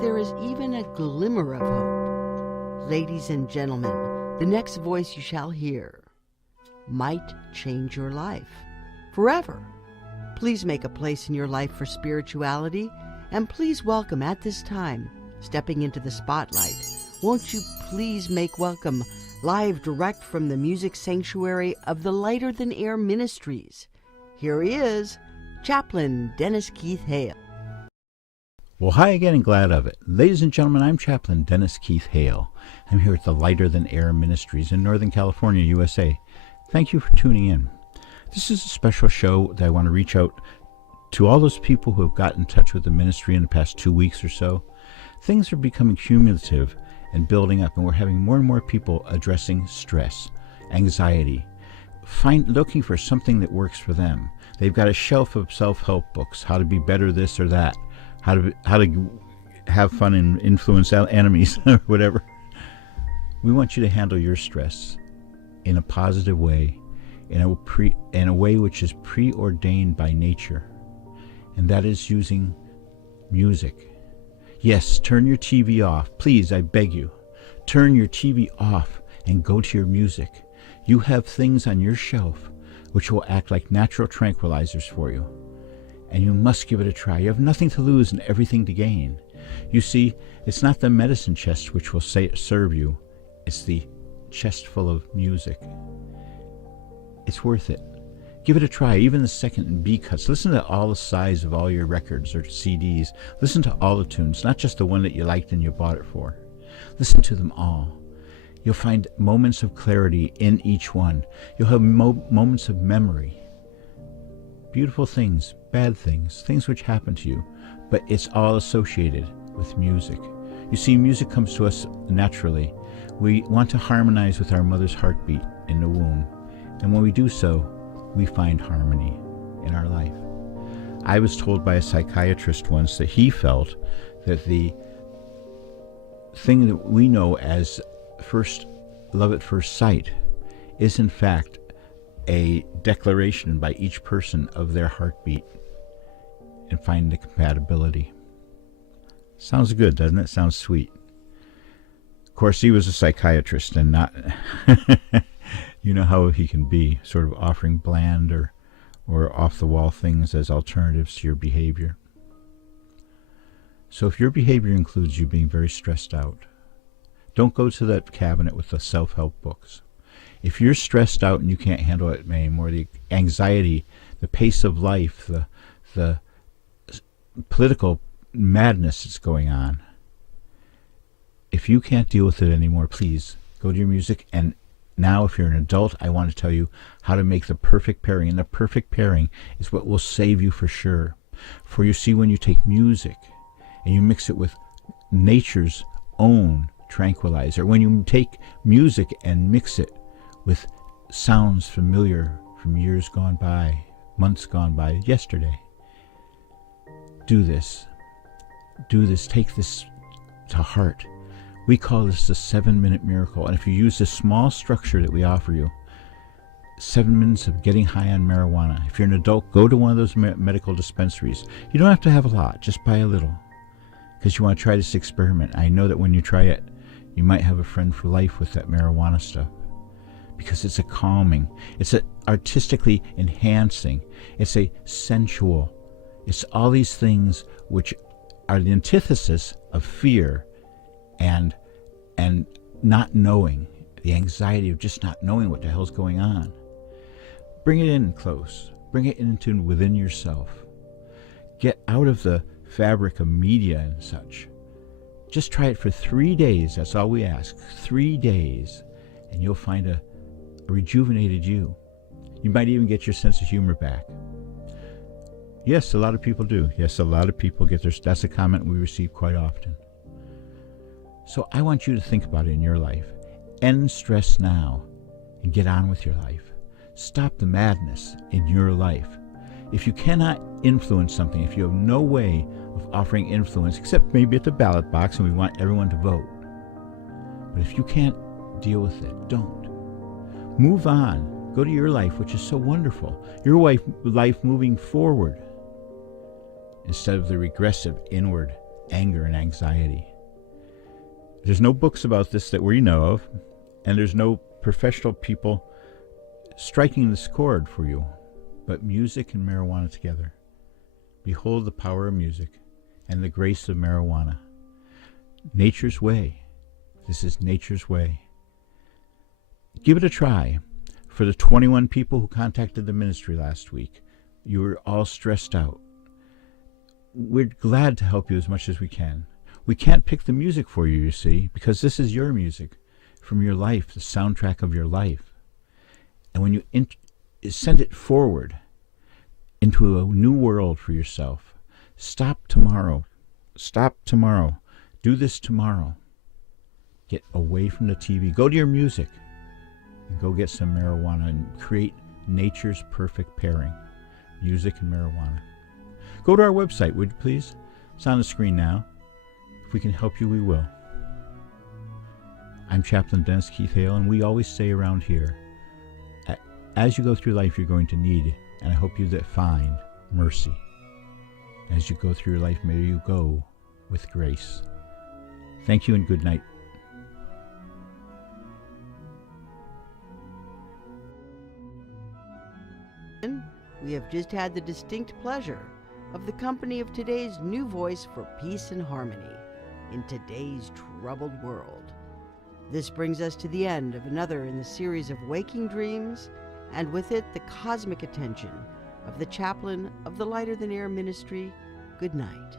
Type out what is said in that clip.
there is even a glimmer of hope, ladies and gentlemen, the next voice you shall hear might change your life forever. Please make a place in your life for spirituality, and please welcome at this time, stepping into the spotlight, won't you please make welcome, live direct from the music sanctuary of the Lighter Than Air Ministries. Here he is, Chaplain Dennis Keith Hale. Well, hi again and glad of it. Ladies and gentlemen, I'm Chaplain Dennis Keith Hale. I'm here at the Lighter Than Air Ministries in Northern California, USA. Thank you for tuning in. This is a special show that I want to reach out to all those people who have gotten in touch with the ministry in the past 2 weeks or so. Things are becoming cumulative and building up, and we're having more and more people addressing stress, anxiety, looking for something that works for them. They've got a shelf of self-help books, how to be better this or that, how to have fun and influence enemies, or whatever. We want you to handle your stress in a positive way, in a way which is preordained by nature, and that is using music. Yes, turn your TV off. Please, I beg you. Turn your TV off and go to your music. You have things on your shelf which will act like natural tranquilizers for you, and you must give it a try. You have nothing to lose and everything to gain. You see, it's not the medicine chest which will serve you. It's the chest full of music. It's worth it. Give it a try, even the second and B cuts. Listen to all the sides of all your records or CDs. Listen to all the tunes, not just the one that you liked and you bought it for. Listen to them all. You'll find moments of clarity in each one. You'll have moments of memory. Beautiful things, bad things, things which happen to you, but it's all associated with music. You see, music comes to us naturally. We want to harmonize with our mother's heartbeat in the womb, and when we do so, we find harmony in our life. I was told by a psychiatrist once that he felt that the thing that we know as love at first sight is in fact a declaration by each person of their heartbeat and find the compatibility. Sounds good, doesn't it? Sounds sweet. Of course, he was a psychiatrist and not you know how he can be, sort of offering bland or off-the-wall things as alternatives to your behavior. So if your behavior includes you being very stressed out, don't go to that cabinet with the self-help books. If you're stressed out and you can't handle it anymore, the anxiety, the pace of life, the political madness that's going on, if you can't deal with it anymore, please go to your music. And now, if you're an adult, I want to tell you how to make the perfect pairing. And the perfect pairing is what will save you for sure. For you see, when you take music and you mix it with nature's own tranquilizer, when you take music and mix it with sounds familiar from years gone by, months gone by, yesterday, do this. Do this. Take this to heart. We call this the 7-minute miracle. And if you use this small structure that we offer you, 7 minutes of getting high on marijuana. If you're an adult, go to one of those medical dispensaries. You don't have to have a lot, just buy a little, because you want to try this experiment. I know that when you try it, you might have a friend for life with that marijuana stuff, because it's a calming, it's a artistically enhancing, it's a sensual, it's all these things which are the antithesis of fear and not knowing, the anxiety of just not knowing what the hell's going on. Bring it in close. Bring it into within yourself. Get out of the fabric of media and such. Just try it for 3 days. That's all we ask. 3 days, and you'll find a rejuvenated you. You might even get your sense of humor back. Yes, a lot of people do. Yes, a lot of people get their... That's a comment we receive quite often. So I want you to think about it in your life. End stress now and get on with your life. Stop the madness in your life. If you cannot influence something, if you have no way of offering influence, except maybe at the ballot box, and we want everyone to vote, but if you can't deal with it, don't. Move on. Go to your life, which is so wonderful. Your life moving forward instead of the regressive inward anger and anxiety. There's no books about this that we know of, and there's no professional people striking this chord for you, but music and marijuana together. Behold the power of music and the grace of marijuana. Nature's way. This is nature's way. Give it a try. For the 21 people who contacted the ministry last week, you were all stressed out. We're glad to help you as much as we can. We can't pick the music for you, you see, because this is your music from your life, the soundtrack of your life. And when you send it forward into a new world for yourself, stop tomorrow. Stop tomorrow. Do this tomorrow. Get away from the TV. Go to your music and go get some marijuana and create nature's perfect pairing, music and marijuana. Go to our website, would you please? It's on the screen now. If we can help you, we will. I'm Chaplain Dennis Keith Hale, and we always say around here, as you go through life, you're going to need, and I hope you that find, mercy. As you go through your life, may you go with grace. Thank you and good night. We have just had the distinct pleasure of the company of today's new voice for peace and harmony in today's troubled world. This brings us to the end of another in the series of Waking Dreams, and with it the cosmic attention of the chaplain of the Lighter Than Air ministry. Good night.